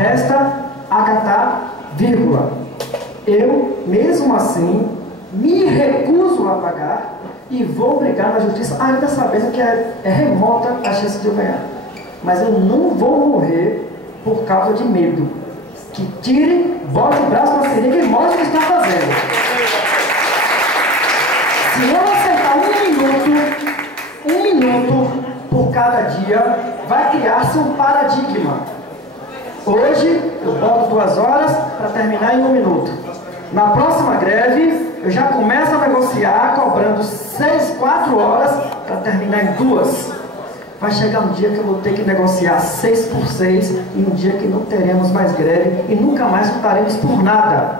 Resta acatar, vírgula. Eu, mesmo assim, me recuso a pagar e vou brigar na justiça, ainda sabendo que é remota a chance de eu ganhar. Mas eu não vou morrer por causa de medo. Que tire, bote o braço na seringa e mostre o que está fazendo. Se eu aceitar um minuto por cada dia, vai criar-se um paradigma. Hoje eu boto 2 horas para terminar em 1 minuto. Na próxima greve, eu já começo a negociar cobrando 4 horas para terminar em 2. Vai chegar um dia que eu vou ter que negociar 6 por 6 e um dia que não teremos mais greve e nunca mais lutaremos por nada.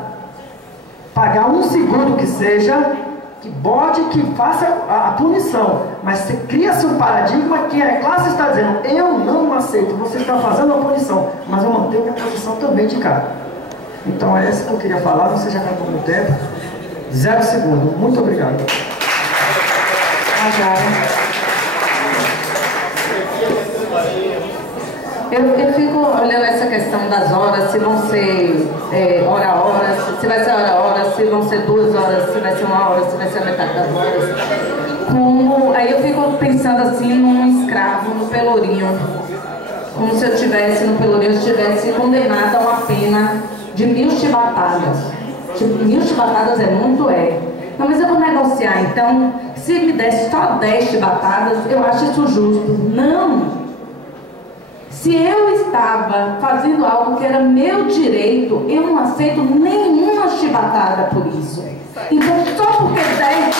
Pagar 1 segundo que seja, que bote, que faça a punição, mas se cria-se um paradigma que a classe está dizendo: eu não aceito, você está fazendo a punição, mas eu mantenho minha posição também de cara. Então é isso que eu queria falar, não sei já acabou meu tempo. 0 segundo, muito obrigado. Eu fico olhando essa questão das horas, se vão ser hora a hora, se vai ser hora a hora, se vão ser 2 horas, se vai ser 1 hora, se vai ser a metade das horas. Aí eu fico pensando assim num escravo no pelourinho. Como se eu estivesse no pelourinho, eu estivesse condenada a uma pena de 1000 chibatadas. 1000 chibatadas é muito, Não, mas eu vou negociar, então, se me desse só 10 chibatadas, eu acho isso justo. Não! Se eu estava fazendo algo que era meu direito, eu não aceito nenhuma chibatada por isso. Então, só porque 10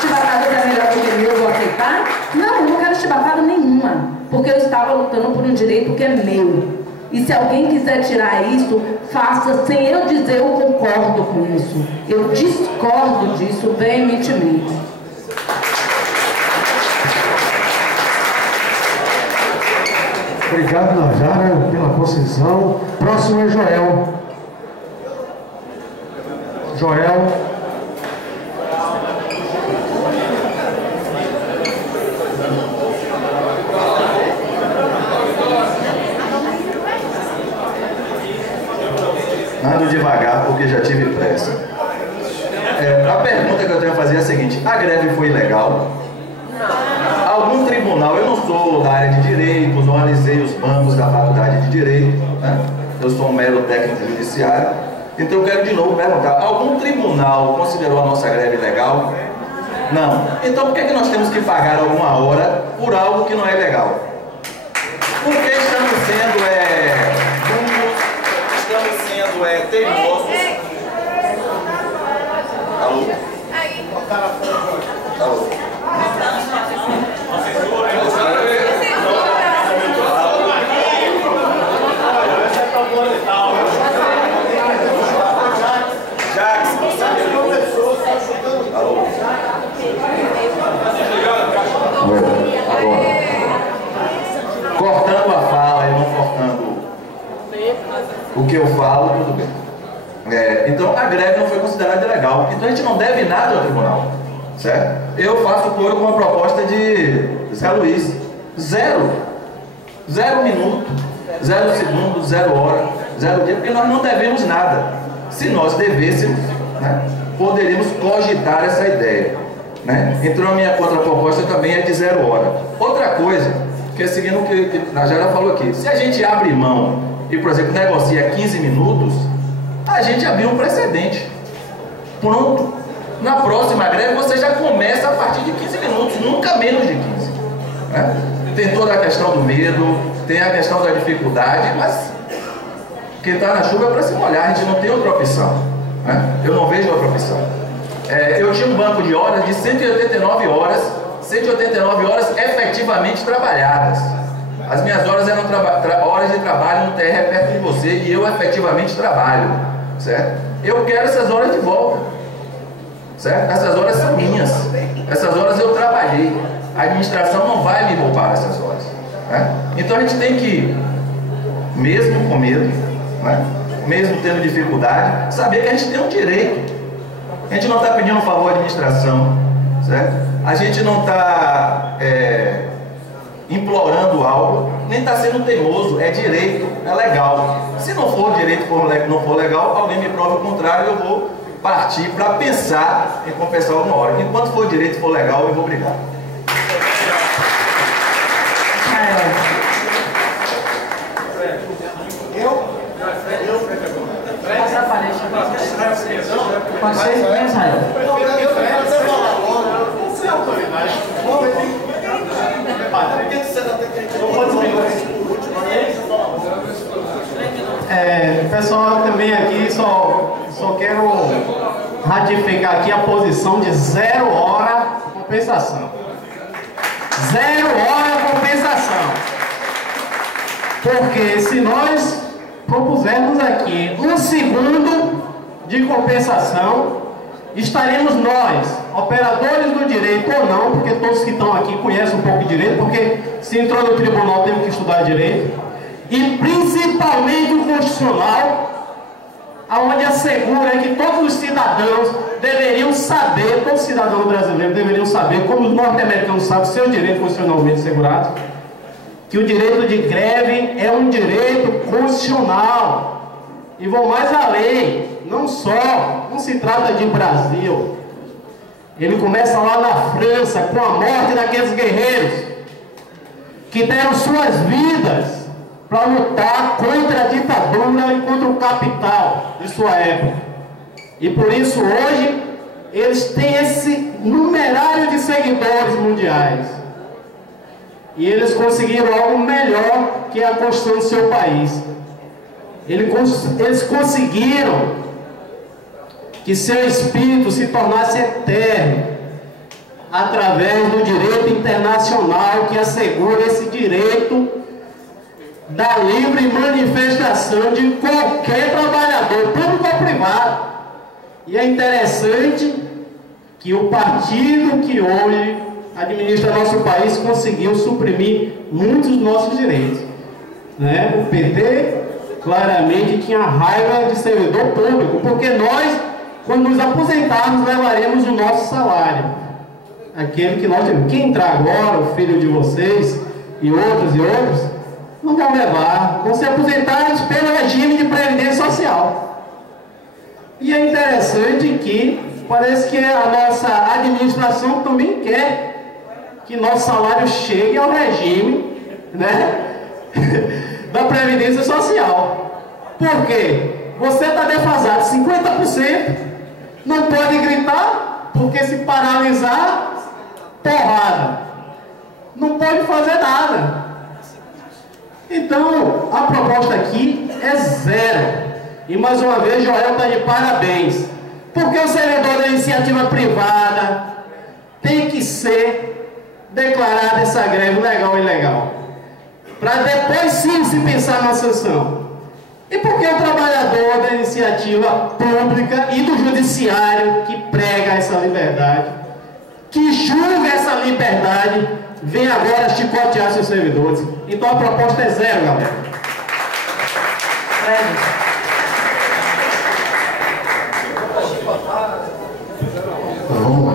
chibatadas é melhor do que meu, eu vou aceitar? Não, eu não quero chibatada nenhuma, porque eu estava lutando por um direito que é meu. E se alguém quiser tirar isso, faça sem eu dizer eu concordo com isso. Eu discordo disso veementemente. Obrigado, Najara, pela concessão. Próximo é Joel. Joel. Ando devagar porque já tive pressa. A pergunta que eu tenho a fazer é a seguinte: a greve foi ilegal? Algum tribunal, eu não sou da área de direito, não analisei os bancos da faculdade de direito, né? Eu sou um mero técnico judiciário, então eu quero de novo perguntar: algum tribunal considerou a nossa greve legal? Não. Então por que nós temos que pagar alguma hora por algo que não é legal? Porque estamos sendo teimosos. Alô? Alô? Cortando a fala e não cortando o que eu falo, tudo bem. Então a greve não foi considerada ilegal. Então a gente não deve nada ao tribunal, certo? Eu faço coro com a proposta de Zé Luiz: 0 minuto, 0 segundo, 0 hora, 0 dia, porque nós não devemos nada. Se nós devêssemos, né, poderíamos cogitar essa ideia, né? Então a minha contraproposta também é de 0 hora. Outra coisa, que é seguindo o que a Najara falou aqui: se a gente abre mão e, por exemplo, negocia 15 minutos, a gente abriu um precedente. Pronto. Na próxima greve você já começa a partir de 15 minutos, nunca menos de 15. Né? Tem toda a questão do medo, tem a questão da dificuldade, mas quem está na chuva é para se molhar, a gente não tem outra opção. Né? Eu não vejo outra opção. Eu tinha um banco de horas de 189 horas efetivamente trabalhadas. As minhas horas eram horas de trabalho no TR perto de você e eu efetivamente trabalho, certo? Eu quero essas horas de volta, certo? Essas horas são minhas, essas horas eu trabalhei, a administração não vai me roubar essas horas, né? Então a gente tem que, mesmo com medo, né? Mesmo tendo dificuldade, saber que a gente tem um direito. A gente não está pedindo um favor à administração, certo? A gente não está implorando algo, nem está sendo teimoso, é direito, é legal. não for direito, não for legal, alguém me prova o contrário, eu vou partir para pensar em compensar uma hora. Enquanto for direito e for legal, eu vou brigar. Pode ser? Israel. Pessoal, também aqui só quero ratificar aqui a posição de 0 hora compensação. 0 hora compensação. Porque se nós propusermos aqui 1 segundo de compensação, estaremos nós, operadores do direito ou não, porque todos que estão aqui conhecem um pouco de direito, porque se entrou no tribunal temos que estudar direito, e principalmente o constitucional, aonde assegura que todos os cidadãos deveriam saber, todos os cidadãos brasileiros deveriam saber, como os norte-americanos sabem, seus direitos constitucionalmente assegurados, que o direito de greve é um direito constitucional. E vou mais além, não se trata de Brasil. Ele começa lá na França, com a morte daqueles guerreiros que deram suas vidas para lutar contra a ditadura e contra o capital de sua época. E por isso hoje eles têm esse numerário de seguidores mundiais. E eles conseguiram algo melhor que a construção do seu país. Eles conseguiram que seu espírito se tornasse eterno através do direito internacional que assegura esse direito da livre manifestação de qualquer trabalhador, público ou privado. E é interessante que o partido que hoje administra nosso país conseguiu suprimir muitos dos nossos direitos, né? O PT claramente tinha raiva de servidor público, porque nós, quando nos aposentarmos, levaremos o nosso salário, aquele que nós temos. Quem entrar agora, o filho de vocês e outros, não vão levar, vão ser aposentados pelo regime de previdência social. E é interessante que parece que a nossa administração também quer que nosso salário chegue ao regime, né, da previdência social. Por quê? Você está defasado 50%, não pode gritar, porque se paralisar, porrada. Não pode fazer nada. Então, a proposta aqui é 0. E mais uma vez, Joel está de parabéns. Porque o servidor da iniciativa privada tem que ser declarada essa greve legal ou ilegal, para depois sim se pensar na sanção. E por que o trabalhador da iniciativa pública e do judiciário que prega essa liberdade, que julga essa liberdade, vem agora chicotear seus servidores? Então a proposta é 0, galera. Vamos lá.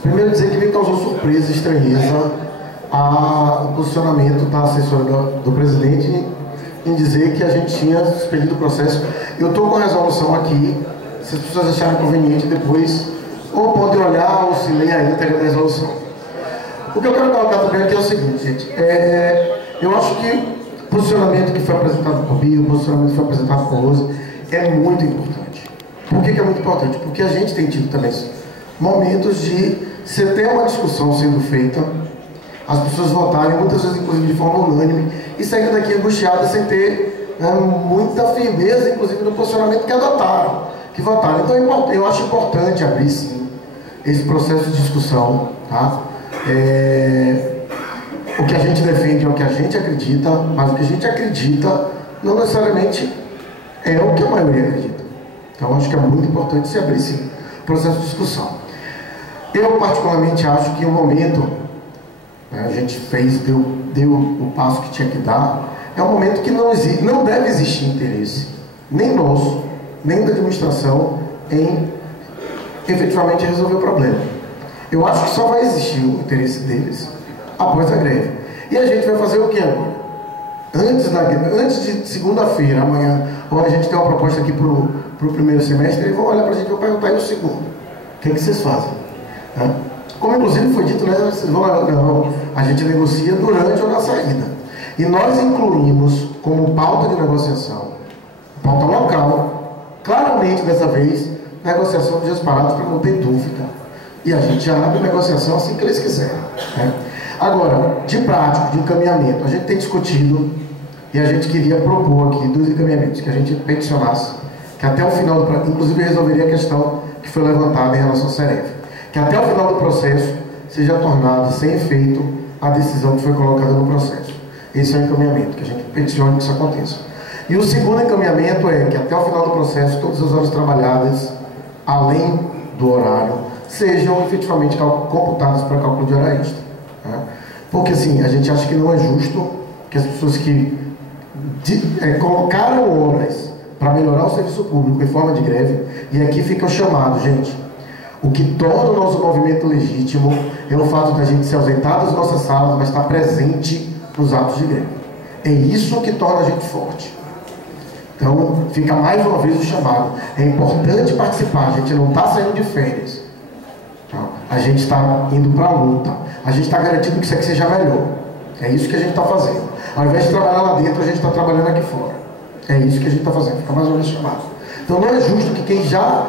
Primeiro dizer que me causou surpresa e estranheza o posicionamento da assessora do presidente em dizer que a gente tinha suspendido o processo. Eu estou com a resolução aqui, se as pessoas acharem conveniente depois, ou podem olhar ou se ler a íntegra da resolução. O que eu quero colocar também aqui é o seguinte, gente, eu acho que o posicionamento que foi apresentado por Bia, o posicionamento que foi apresentado por Rose, é muito importante. Por que é muito importante? Porque a gente tem tido também momentos de você ter uma discussão sendo feita, as pessoas votarem, muitas vezes inclusive de forma unânime, e saírem daqui angustiadas sem ter muita firmeza, inclusive no posicionamento que adotaram, que votaram. Então eu acho importante abrir sim esse processo de discussão, tá? O que a gente defende é o que a gente acredita, mas o que a gente acredita não necessariamente é o que a maioria acredita. Então acho que é muito importante se abrir esse processo de discussão. Eu particularmente acho que o momento, a gente deu o passo que tinha que dar, é um momento que não deve existir interesse, nem nosso, nem da administração, em efetivamente resolver o problema. Eu acho que só vai existir o interesse deles após a greve. E a gente vai fazer o que agora? antes de segunda-feira, amanhã, ou a gente tem uma proposta aqui para o primeiro semestre, eles vão olhar para a gente e vão perguntar, e o segundo? O que vocês fazem? Como inclusive foi dito, né, vocês vão olhar, não, a gente negocia durante ou na saída. E nós incluímos como pauta de negociação, pauta local, claramente dessa vez, negociação de dias parados para não ter dúvida. E a gente já abre negociação assim que eles quiserem. Agora, de prático, de encaminhamento, a gente tem discutido e a gente queria propor aqui 2 encaminhamentos, que a gente peticionasse, que até o final, inclusive resolveria a questão que foi levantada em relação ao Seref, que até o final do processo seja tornada sem efeito a decisão que foi colocada no processo. Esse é o encaminhamento, que a gente peticione que isso aconteça. E o segundo encaminhamento é que até o final do processo todas as horas trabalhadas, além do horário, sejam efetivamente computadas para cálculo de hora extra. Porque assim, a gente acha que não é justo que as pessoas que colocaram horas para melhorar o serviço público em forma de greve, e aqui fica o chamado, gente, o que torna o nosso movimento legítimo é o fato da gente se ausentar das nossas salas, mas estar presente nos atos de greve. É isso que torna a gente forte. Então, fica mais uma vez o chamado. É importante participar, a gente não está saindo de férias. A gente está indo para a luta. A gente está garantindo que isso aqui seja melhor. É isso que a gente está fazendo. Ao invés de trabalhar lá dentro, a gente está trabalhando aqui fora. É isso que a gente está fazendo. Fica mais uma vez chamado. Então, não é justo que quem já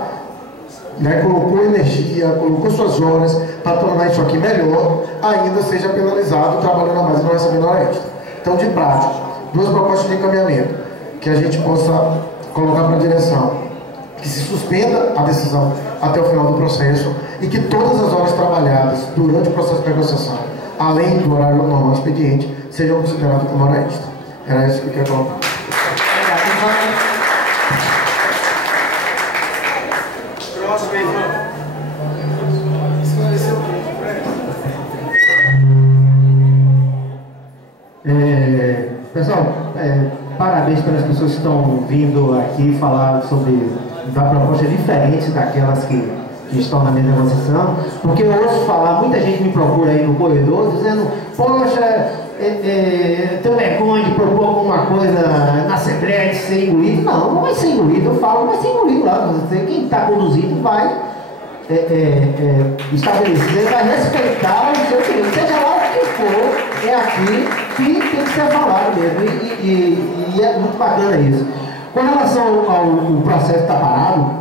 colocou energia, colocou suas horas para tornar isso aqui melhor, ainda seja penalizado trabalhando a mais e não recebendo hora extra. Então, de prática, 2 propostas de encaminhamento, que a gente possa colocar para a direção, que se suspenda a decisão até o final do processo e que todas as horas trabalhadas durante o processo de negociação, além do horário normal do expediente, sejam consideradas como hora extra. Era isso que eu queria colocar. Pessoal, parabéns pelas pessoas que estão vindo aqui falar sobre da proposta diferente daquelas que estão na minha negociação, porque eu ouço falar, muita gente me procura aí no corredor dizendo, poxa, tenho vergonha de propor alguma coisa na Assembleia de ser engolido. Não vai ser engolido, eu falo, vai ser engolido lá. Quem está conduzindo vai estabelecer, vai respeitar o seu direito, seja lá o que for, é aqui que tem que ser falado mesmo, e é muito bacana isso. Com relação ao processo estar parado,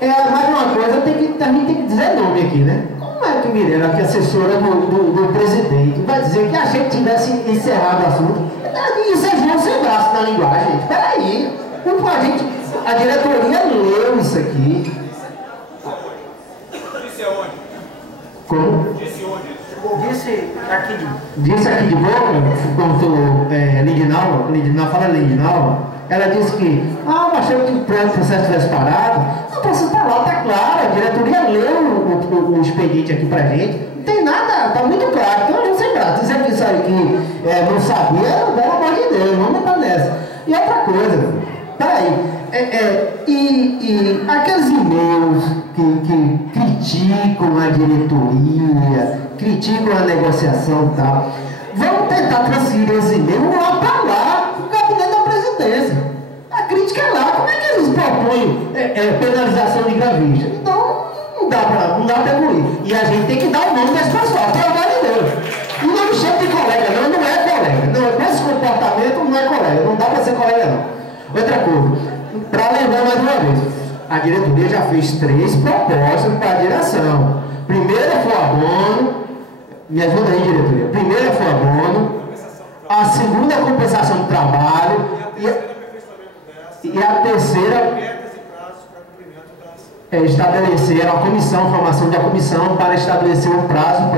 mais uma coisa, a gente tem que dizer nome aqui, né? Como é que Mirella, que é assessora do presidente, vai dizer que a gente tivesse encerrado o assunto? Isso é João sem braço na linguagem, gente. Peraí, a diretoria leu isso aqui. Disse aonde? Como? Disse onde? Disse aqui de boca, quando Lindinal fala Lindinal, ela disse que, achei que o processo estivesse parado. O processo está lá, está claro, a diretoria leu o expediente aqui pra gente, não tem nada, está muito claro, então eu sei grato. Dizer que isso aqui não sabia, pelo amor de Deus, vamos entrar nessa. E outra coisa, peraí, e aqueles e-mails que criticam a diretoria, criticam a negociação e tal, vamos tentar transferir esse e-mail lá para lá, o gabinete da presidência. A crítica é lá, como é que eles propõem penalização de gravista? Então, não dá para engolir. E a gente tem que dar o nome desse pessoal, pelo amor de Deus. E não me chama de colega, não é colega. Não, com esse comportamento não é colega, não dá para ser colega não. Outra coisa, para lembrar mais uma vez, a diretoria já fez 3 propostas para a direção. Primeira foi o abono, me ajuda aí, diretoria. Primeira foi o abono, a segunda a compensação do trabalho e a terceira estabelecer a comissão, formação da comissão para estabelecer um prazo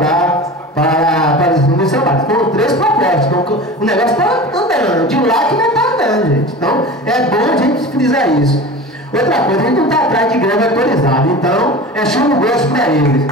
para desenvolver esse trabalho. Foram 3 propostas, então o negócio está andando, de lá que não está andando, gente. Então é bom a gente frisar isso. Outra coisa, a gente não está atrás de greve autorizada, então é chumbo grosso para eles.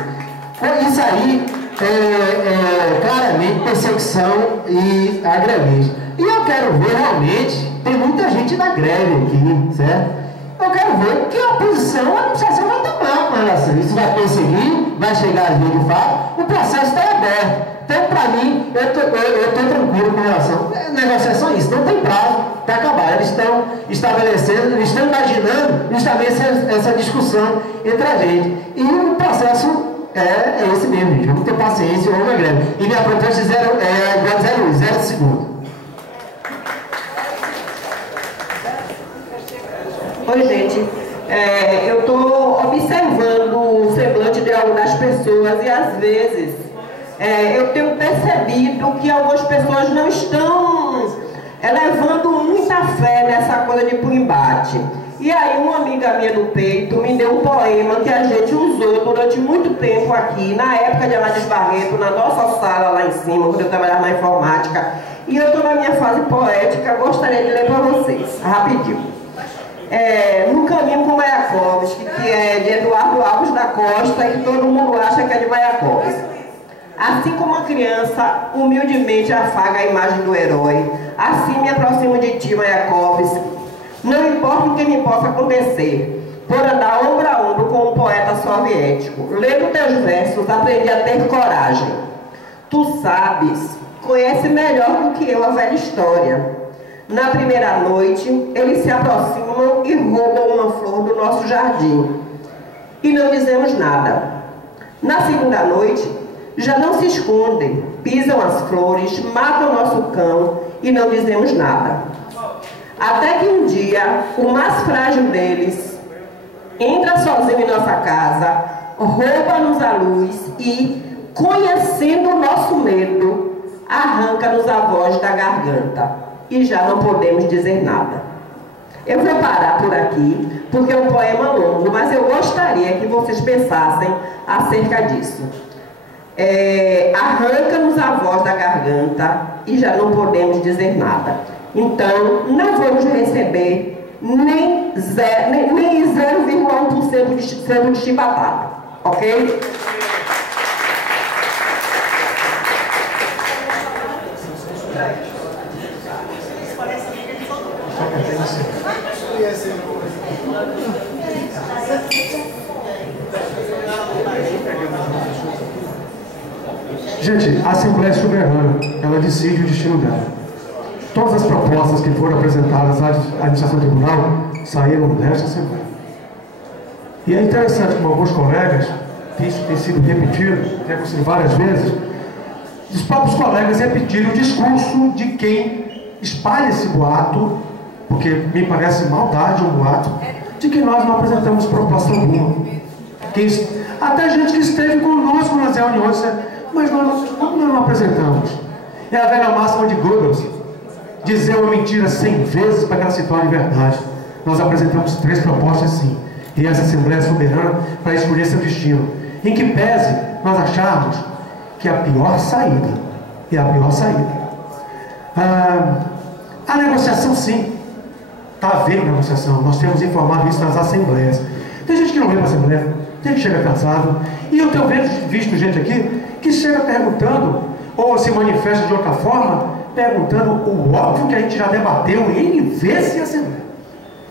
Isso aí é claramente perseguição e agravante. E eu quero ver realmente, tem muita gente na greve aqui, certo? Eu quero ver que a oposição, a administração vai tomar com relação a isso. Vai perseguir, vai chegar às vezes de fato, o processo está aberto. Então, para mim, eu estou tranquilo com relação. Negociação é isso, não tem prazo para acabar. Eles estão estabelecendo, eles estão imaginando justamente essa discussão entre a gente. E o processo é esse mesmo, gente. Vamos ter paciência, vamos greve. E minha proposta é igual a 0 segundos. Oi, gente. Eu estou observando o semblante de algumas pessoas e às vezes eu tenho percebido que algumas pessoas não estão levando muita fé nessa coisa de ir pro embate. E aí uma amiga minha do peito me deu um poema que a gente usou durante muito tempo aqui, na época de Amadis Barreto, na nossa sala lá em cima, quando eu trabalhava na informática. E eu estou na minha fase poética, gostaria de ler para vocês, rapidinho. No Caminho com Mayakovsky, que é de Eduardo Alves da Costa e que todo mundo acha que é de Mayakovsky. Assim como a criança humildemente afaga a imagem do herói, assim me aproximo de ti, Mayakovsky. Não importa o que me possa acontecer, por andar ombro a ombro com um poeta soviético. Lendo teus versos, aprendi a ter coragem. Tu sabes, conhece melhor do que eu a velha história. Na primeira noite, eles se aproximam e roubam uma flor do nosso jardim. E não dizemos nada. Na segunda noite, já não se escondem, pisam as flores, matam nosso cão e não dizemos nada. Até que um dia, o mais frágil deles entra sozinho em nossa casa, rouba-nos a luz e, conhecendo o nosso medo, arranca-nos a voz da garganta. E já não podemos dizer nada. Eu vou parar por aqui, porque é um poema longo, mas eu gostaria que vocês pensassem acerca disso. Arranca-nos a voz da garganta e já não podemos dizer nada. Então, não vamos receber nem 0,1% de chibatada, ok? Gente, a Assembleia é soberana, ela decide o destino dela. Todas as propostas que foram apresentadas à administração do tribunal saíram desta Assembleia. E é interessante como alguns colegas, que isso tem sido repetido, tem acontecido várias vezes, os próprios colegas repetiram o discurso de quem espalha esse boato, porque me parece maldade um boato, de que nós não apresentamos proposta alguma. Até gente que esteve conosco nas reuniões, mas nós não apresentamos. É a velha máxima de Goebbels, dizer uma mentira 100 vezes para que ela se torne verdade. Nós apresentamos 3 propostas sim, e essa Assembleia é soberana para escolher seu destino. Em que pese nós acharmos que é a pior saída, é a pior saída. A negociação sim, está havendo negociação, nós temos informado isso nas assembleias. Tem gente que não vem para a Assembleia, tem gente que chega cansado, e eu tenho visto gente aqui que chega perguntando, ou se manifesta de outra forma, perguntando o óbvio que a gente já debateu em vezes em Assembleia.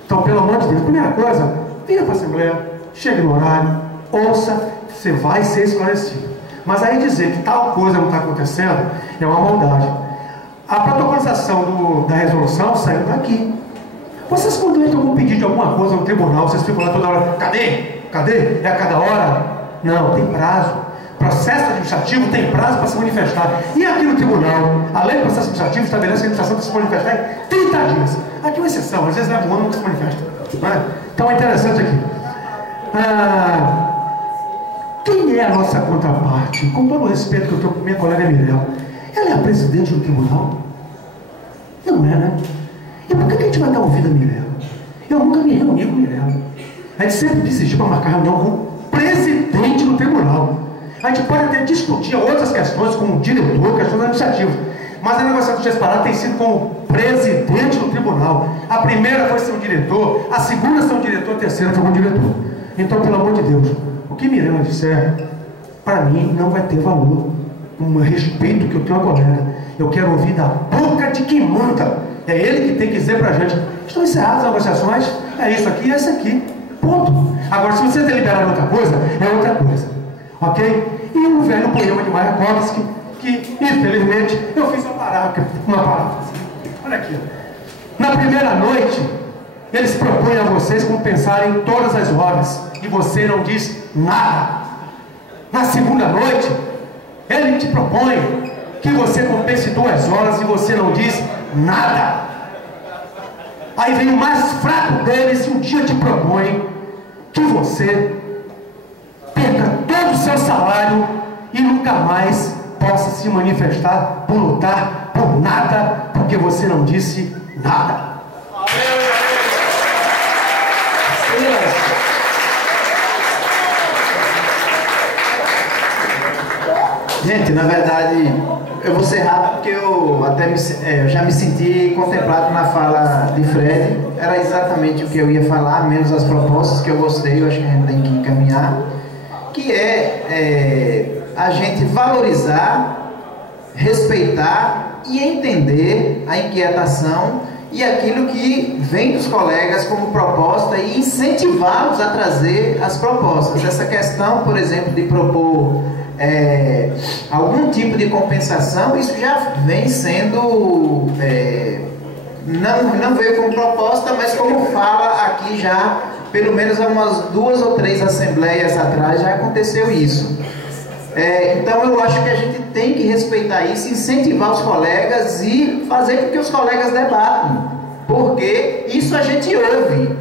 Então, pelo amor de Deus, primeira coisa, venha para a Assembleia, chegue no horário, ouça, você vai ser esclarecido. Mas aí dizer que tal coisa não está acontecendo é uma maldade. A protocolização da resolução saiu daqui. Vocês, quando entram com pedido de alguma coisa no tribunal, vocês ficam lá toda hora, cadê? Cadê? É a cada hora? Não, tem prazo. Processo administrativo tem prazo para se manifestar. E aqui no tribunal, a lei do processo administrativo estabelece que a administração tem que se manifestar em 30 dias. Aqui é uma exceção, às vezes leva um ano nunca se manifesta. Né? Então é interessante aqui. Quem é a nossa contraparte? Com todo o respeito que eu tenho com minha colega Mirella, ela é a presidente do tribunal? Não é, né? E por que a gente vai dar ouvido a Mirella? Eu nunca me reuni com Mirella. A gente sempre decidiu para marcar reunião com o presidente do tribunal. A gente pode até discutir outras questões, como o diretor, questões administrativas. Mas a negociação de separado tem sido com o presidente do tribunal. A primeira foi ser o diretor, a segunda ser o diretor, a terceira foi o diretor. Então, pelo amor de Deus, o que Mirella disser, para mim, não vai ter valor. Um respeito que eu tenho a colega. Eu quero ouvir da boca de quem manda. É ele que tem que dizer para a gente. Estão encerradas as negociações, é isso aqui e esse aqui. Ponto. Agora, se vocês deliberaram outra coisa, é outra coisa. Ok? E o velho poema de Mayakovsky, que, infelizmente, eu fiz uma paráfrase. Olha aqui. Na primeira noite, eles propõem a vocês como pensarem todas as horas, e você não diz nada. Na segunda noite, ele te propõe que você compense 2 horas e você não diz nada. Aí vem o mais fraco deles e um dia te propõe que você perca todo o seu salário e nunca mais possa se manifestar por lutar por nada, porque você não disse nada. Gente, na verdade, eu vou ser rápido porque eu já me senti contemplado na fala de Fred. Era exatamente o que eu ia falar, menos as propostas que eu gostei, eu acho que a gente tem que encaminhar, que é a gente valorizar, respeitar e entender a inquietação e aquilo que vem dos colegas como proposta e incentivá-los a trazer as propostas. Essa questão, por exemplo, de propor algum tipo de compensação, isso já vem sendo, não veio como proposta, mas como fala aqui já, pelo menos há umas 2 ou 3 assembleias atrás já aconteceu isso. Então eu acho que a gente tem que respeitar isso, incentivar os colegas e fazer com que os colegas debatam, porque isso a gente ouve.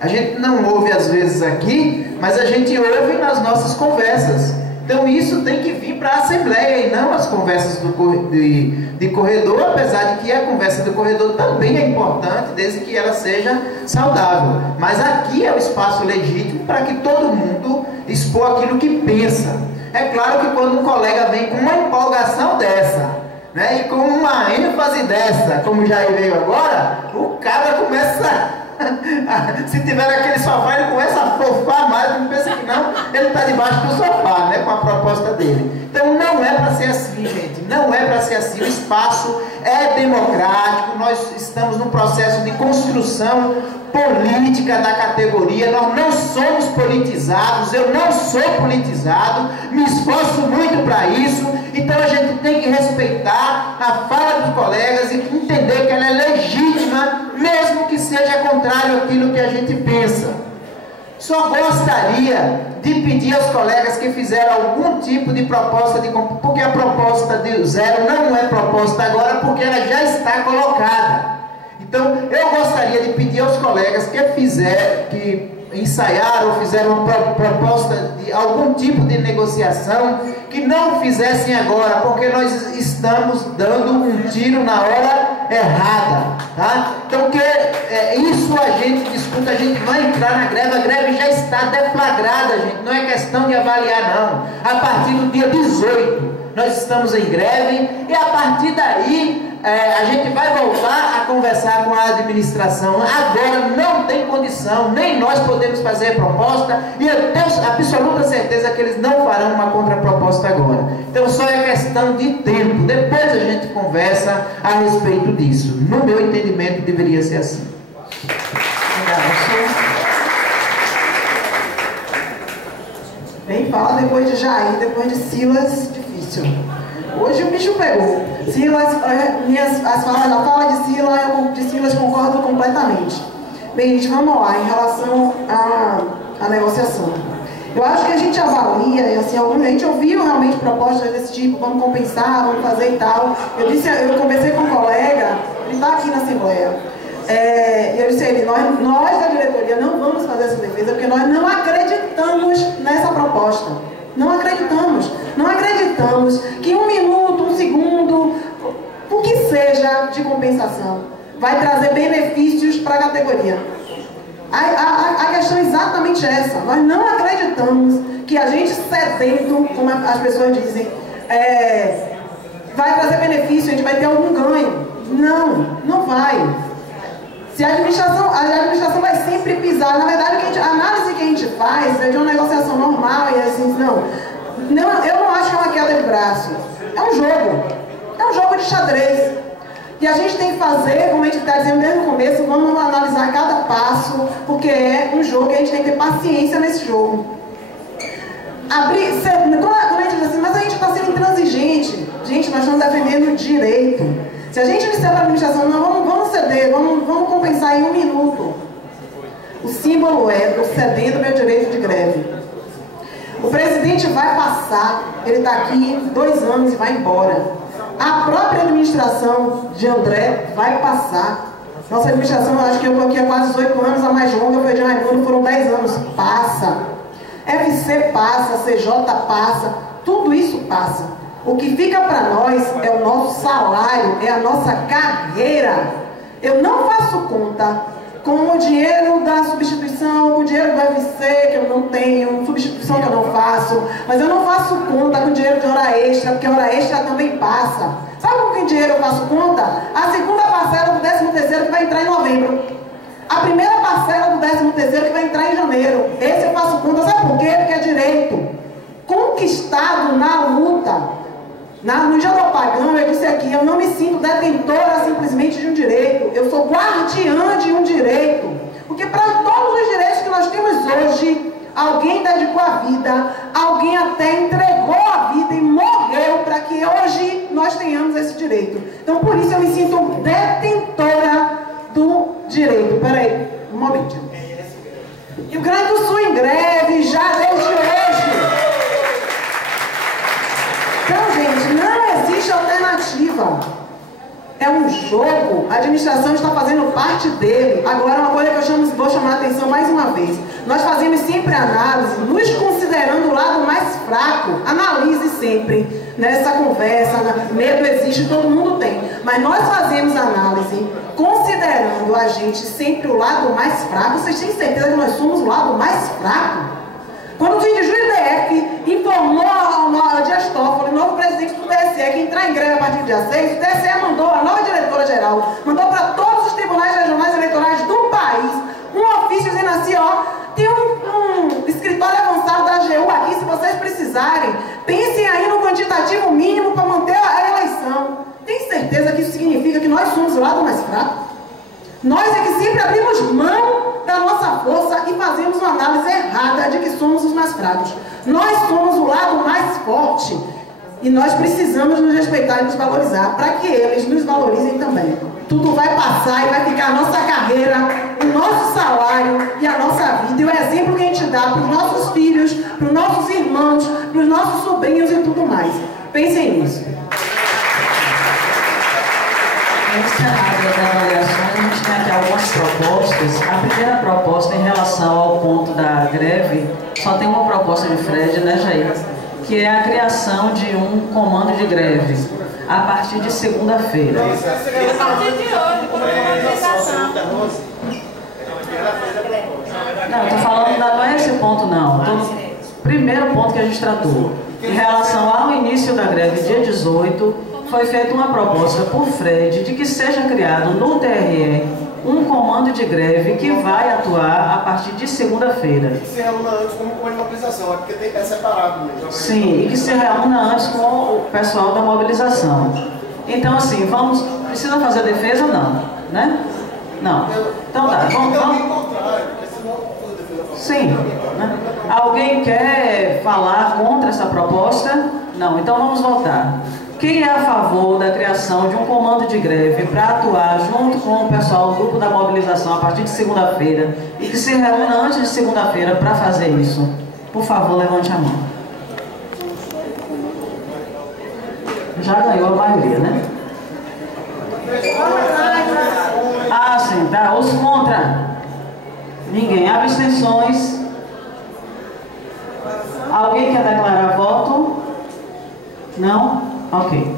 A gente não ouve às vezes aqui, mas a gente ouve nas nossas conversas. Então isso tem que vir para a Assembleia e não as conversas de corredor, apesar de que a conversa do corredor também é importante, desde que ela seja saudável. Mas aqui é o espaço legítimo para que todo mundo expor aquilo que pensa. É claro que quando um colega vem com uma empolgação dessa, né, e com uma ênfase dessa, como já veio agora, o cara começa... Se tiver naquele sofá, ele começa a fofar mais, ele pensa que não, ele está debaixo do sofá, né, com a proposta dele. Então não é para ser assim, gente, não é para ser assim. O espaço é democrático, nós estamos num processo de construção política da categoria, nós não somos politizados, eu não sou politizado, me esforço muito para isso, então a gente tem que respeitar a fala dos colegas e entender que ela é legítima, mesmo que seja contrário àquilo que a gente pensa. Só gostaria de pedir aos colegas que fizeram algum tipo de proposta, porque a proposta de 0 não é proposta agora, porque ela já está colocada. Então, eu gostaria de pedir aos colegas que ensaiaram ou fizeram uma proposta de algum tipo de negociação, que não fizessem agora, porque nós estamos dando um tiro na hora errada, tá? Então, isso a gente discuta, a gente vai entrar na greve, a greve já está deflagrada, gente, não é questão de avaliar, não. A partir do dia 18, nós estamos em greve, e a partir daí, a gente vai voltar a conversar com a administração. Agora não tem condição, nem nós podemos fazer proposta, e eu tenho absoluta certeza que eles não farão uma contraproposta agora. Então só é questão de tempo, depois a gente conversa a respeito disso. No meu entendimento deveria ser assim. Bem, fala depois de Jair, depois de Silas, difícil. Hoje o bicho pegou. Silas, a fala de Silas concordo completamente. Bem, gente, vamos lá, em relação à negociação. Eu acho que a gente avalia, e assim, a gente ouviu realmente propostas desse tipo, vamos compensar, vamos fazer e tal. Eu conversei com um colega, ele está aqui na Assembleia, e eu disse a ele, nós da diretoria não vamos fazer essa defesa, porque nós não acreditamos nessa proposta. Não acreditamos. Não acreditamos que 1 minuto, 1 segundo, o que seja de compensação, vai trazer benefícios para a categoria. A questão é exatamente essa. Nós não acreditamos que a gente cedendo, como as pessoas dizem, vai trazer benefício, a gente vai ter algum ganho. Não, não vai. Se a administração vai sempre pisar. Na verdade, a análise que a gente faz é de uma negociação normal e assim, não, eu não acho que é uma queda de braço. É um jogo. É um jogo de xadrez. E a gente tem que fazer, como a gente está dizendo desde o começo, vamos analisar cada passo, porque é um jogo e a gente tem que ter paciência nesse jogo. Quando a gente diz assim, mas a gente está sendo intransigente. Gente, nós estamos defendendo o direito. Se a gente disser para a administração, não, vamos ceder, vamos compensar em 1 minuto. O símbolo é do cedendo meu direito de greve. O presidente vai passar, ele está aqui 2 anos e vai embora. A própria administração de André vai passar. Nossa administração, eu acho que eu estou aqui há quase 18 anos, a mais longa foi de Raimundo, foram 10 anos. Passa. FC passa, CJ passa, tudo isso passa. O que fica para nós é o nosso salário, é a nossa carreira. Eu não faço conta com o dinheiro da substituição, com o dinheiro do UFC, que eu não tenho, substituição que eu não faço, mas eu não faço conta com o dinheiro de hora extra, porque hora extra também passa. Sabe com que dinheiro eu faço conta? A segunda parcela do 13º que vai entrar em novembro. A primeira parcela do 13º que vai entrar em janeiro. Esse eu faço conta, sabe por quê? Porque é direito conquistado na luta. No Jandopagão, eu disse aqui, eu não me sinto detentora simplesmente de um direito. Eu sou guardiã de um direito. Porque para todos os direitos que nós temos hoje, alguém dedicou a vida, alguém até entregou a vida e morreu para que hoje nós tenhamos esse direito. Então, por isso eu me sinto detentora do direito. Peraí, um momento. Rio Grande do Sul em greve já desde hoje. Então, gente, não existe alternativa. É um jogo, a administração está fazendo parte dele. Agora, uma coisa que eu vou chamar a atenção mais uma vez. Nós fazemos sempre análise, nos considerando o lado mais fraco. Analise sempre nessa conversa. Medo existe, todo mundo tem. Mas nós fazemos análise considerando a gente sempre o lado mais fraco. Vocês têm certeza que nós somos o lado mais fraco? Quando o juiz DF informou a Dias Toffoli, novo presidente do TSE, que entrar em greve a partir do dia 6, o TSE mandou a nova diretora-geral, mandou para todos os tribunais regionais eleitorais do país um ofício dizendo assim, ó, tem um escritório avançado da AGU aqui, se vocês precisarem, pensem aí no quantitativo mínimo para manter a eleição. Tem certeza que isso significa que nós somos o lado mais fraco? Nós é que sempre abrimos mão da nossa força e fazemos uma análise errada de que somos os mais fracos. Nós somos o lado mais forte e nós precisamos nos respeitar e nos valorizar para que eles nos valorizem também. Tudo vai passar e vai ficar a nossa carreira, o nosso salário e a nossa vida. E o exemplo que a gente dá para os nossos filhos, para os nossos irmãos, para os nossos sobrinhos e tudo mais. Pensem nisso. Encerradas as avaliações, a gente tem aqui algumas propostas. A primeira proposta em relação ao ponto da greve, só tem uma proposta de Fred, né, Jair? Que é a criação de um comando de greve a partir de segunda-feira. A partir de hoje, com a mobilização. Não, eu estou falando, não é esse ponto não. Primeiro ponto que a gente tratou. Em relação ao início da greve, dia 18, foi feita uma proposta por Fred de que seja criado no TRE um comando de greve que vai atuar a partir de segunda-feira. Que se reúna antes como com a mobilização, é porque é separado mesmo. Sim, e que se reúna antes com o pessoal da mobilização. Então, assim, precisa fazer defesa? Não, né? Não. Então tá, vamos. Sim. Né? Alguém quer falar contra essa proposta? Não, então vamos votar. Quem é a favor da criação de um comando de greve para atuar junto com o pessoal do grupo da mobilização a partir de segunda-feira e que se reúna antes de segunda-feira para fazer isso? Por favor, levante a mão. Já ganhou a maioria, né? Ah, sim, tá. Os contra? Ninguém. Abstenções? Alguém quer declarar voto? Não? Ok.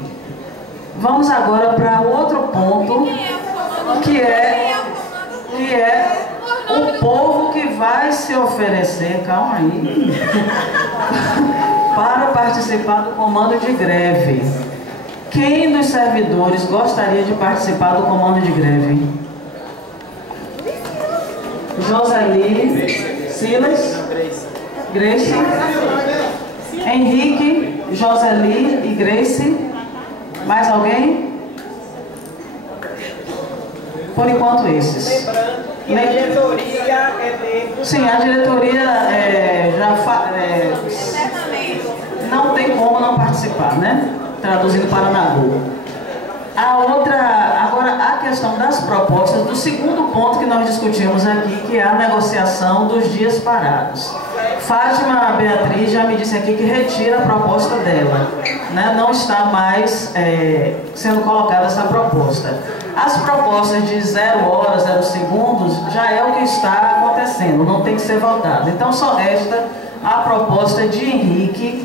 Vamos agora para outro ponto, que é o povo que vai se oferecer, calma aí, para participar do comando de greve. Quem dos servidores gostaria de participar do comando de greve? Joseli, Silas, Grace, Henrique, Joseli e Grace. Mais alguém? Por enquanto esses. E a diretoria é membro. Sim, a diretoria não tem como não participar, né? Traduzindo para Nagô. Agora a questão das propostas, do segundo ponto que nós discutimos aqui, que é a negociação dos dias parados. Fátima Beatriz já me disse aqui que retira a proposta dela, né? Não está mais sendo colocada essa proposta. As propostas de 0 horas, 0 segundos, já é o que está acontecendo, não tem que ser votado. Então só resta a proposta de Henrique,